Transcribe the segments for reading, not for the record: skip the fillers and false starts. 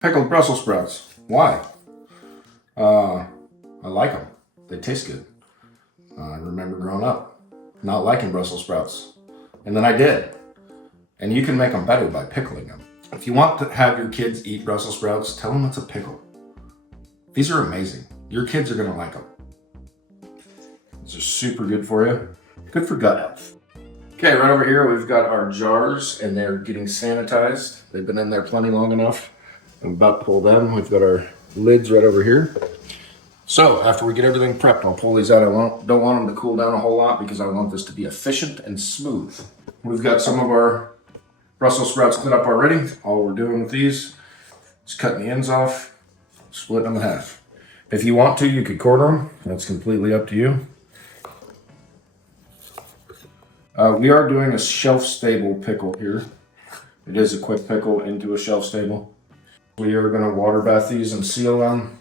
Pickled Brussels sprouts. Why? I like them. They taste good. I remember growing up not liking Brussels sprouts. And then I did. And you can make them better by pickling them. If you want to have your kids eat Brussels sprouts, tell them it's a pickle. These are amazing. Your kids are going to like them. These are super good for you. Good for gut health. Okay, right over here we've got our jars and they're getting sanitized. They've been in there plenty long enough. I'm about to pull them. We've got our lids right over here. So after we get everything prepped, I'll pull these out. I don't want them to cool down a whole lot because I want this to be efficient and smooth. We've got some of our Brussels sprouts cut up already. All we're doing with these is cutting the ends off, splitting them in half. If you want to, you could quarter them. That's completely up to you. We are doing a shelf-stable pickle here. It is a quick pickle into a shelf-stable. We are going to water bath these and seal them.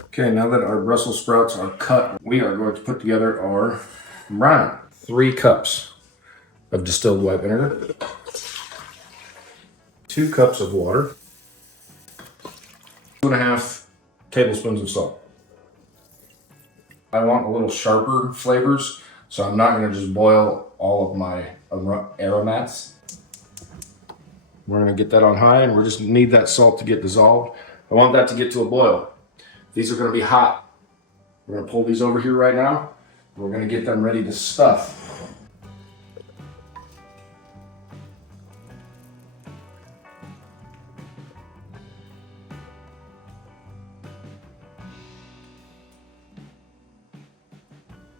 Okay, now that our Brussels sprouts are cut, we are going to put together our brine. 3 cups of distilled white vinegar, 2 cups of water, 2.5 tablespoons of salt. I want a little sharper flavors, so I'm not going to just boil all of my aromats. We're going to get that on high, and we just need that salt to get dissolved. I want that to get to a boil. These are going to be hot. We're going to pull these over here right now. We're going to get them ready to stuff.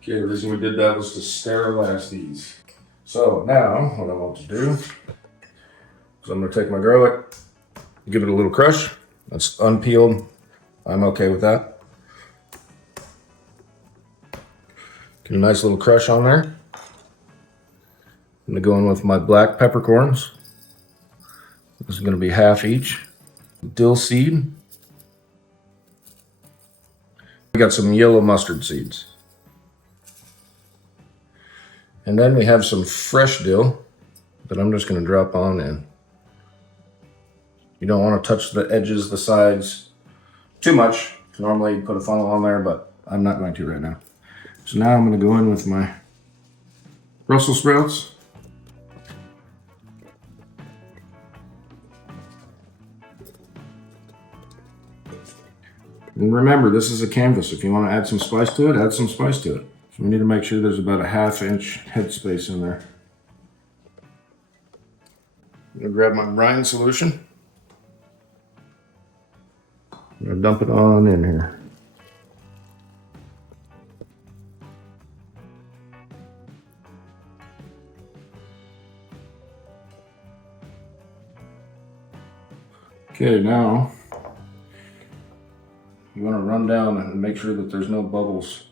Okay, the reason we did that was to sterilize these. So now what I want to do is I'm going to take my garlic, give it a little crush. That's unpeeled. I'm okay with that. Get a nice little crush on there. I'm going to go in with my black peppercorns. This is going to be half each. Dill seed. We got some yellow mustard seeds. And then we have some fresh dill that I'm just going to drop on in. You don't want to touch the edges, the sides too much. Normally you put a funnel on there, but I'm not going to right now. So now I'm going to go in with my Brussels sprouts. And remember, this is a canvas. If you want to add some spice to it, add some spice to it. So we need to make sure there's about a 1/2 inch headspace in there. I'm going to grab my brine solution. I'm going to dump it on in here. Okay, now you want to run down and make sure that there's no bubbles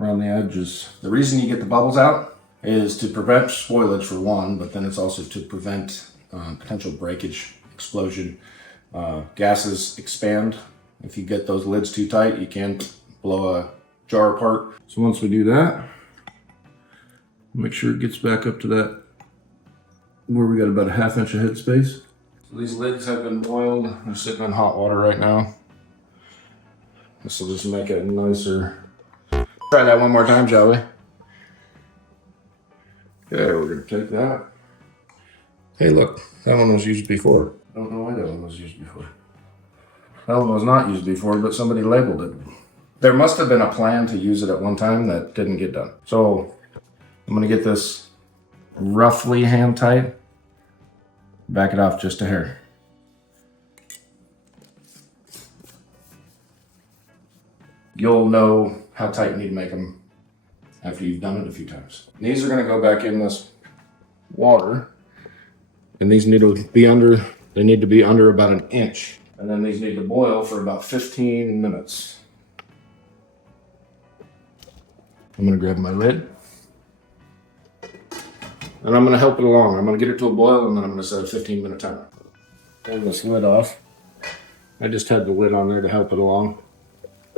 around the edges. The reason you get the bubbles out is to prevent spoilage for one, but then it's also to prevent potential breakage, explosion. Gases expand. If you get those lids too tight, you can blow a jar apart. So once we do that, make sure it gets back up to that where we got about a 1/2 inch of headspace. So these lids have been boiled. They're sitting in hot water right now. This will just make it nicer. Try that one more time, shall we? Okay, we're gonna take that. Hey, look, that one was used before. I don't know why that one was used before. That one was not used before, but somebody labeled it. There must have been a plan to use it at one time that didn't get done. So I'm gonna get this roughly hand tight. Back it off just a hair. You'll know how tight you need to make them after you've done it a few times. These are gonna go back in this water, and these need to be under, they need to be under about 1 inch. And then these need to boil for about 15 minutes. I'm gonna grab my lid, and I'm gonna help it along. I'm gonna get it to a boil, and then I'm gonna set a 15-minute timer. Pull this lid off. I just had the lid on there to help it along.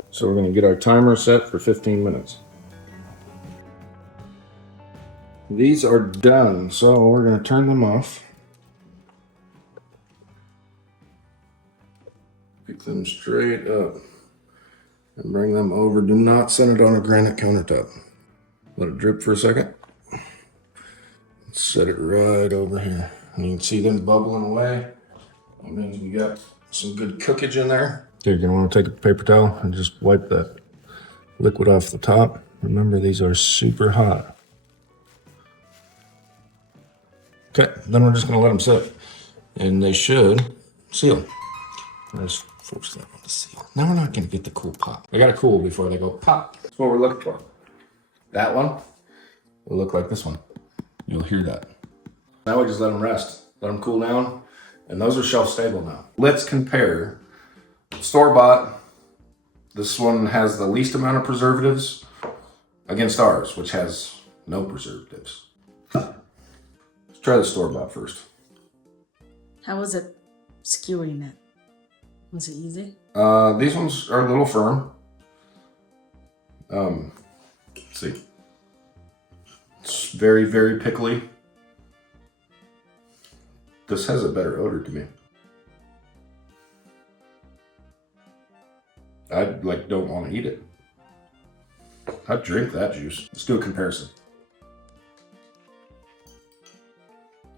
So we're gonna get our timer set for 15 minutes. These are done, so we're gonna turn them off. Pick them straight up and bring them over. Do not set it on a granite countertop. Let it drip for a second. Set it right over here. And you can see them bubbling away. That means you got some good cookage in there. You're gonna want to take a paper towel and just wipe that liquid off the top. Remember, these are super hot. Okay, then we're just gonna let them sit. And they should seal. Let's force that one to seal. Now we're not gonna get the cool pop. They gotta cool before they go pop. That's what we're looking for. That one will look like this one. You'll hear that. Now we just let them rest. Let them cool down. And those are shelf stable now. Let's compare store-bought. This one has the least amount of preservatives against ours, which has no preservatives. Let's try the store-bought first. How was it skewing it? Was it easy? These ones are a little firm. Let's see. It's very, very pickly. This has a better odor to me. I don't want to eat it. I'd drink that juice. Let's do a comparison.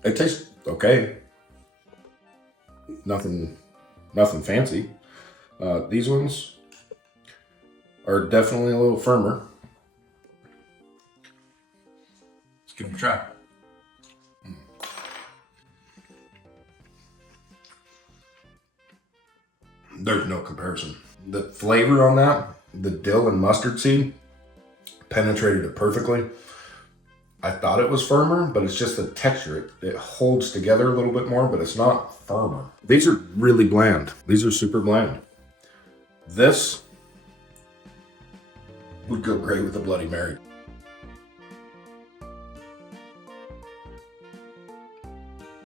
It tastes okay. Nothing fancy. These ones are definitely a little firmer. Let's give them a try. There's no comparison. The flavor on that, the dill and mustard seed, penetrated it perfectly. I thought it was firmer, but it's just the texture. It holds together a little bit more, but it's not firmer. These are really bland. These are super bland. This would go great with a Bloody Mary.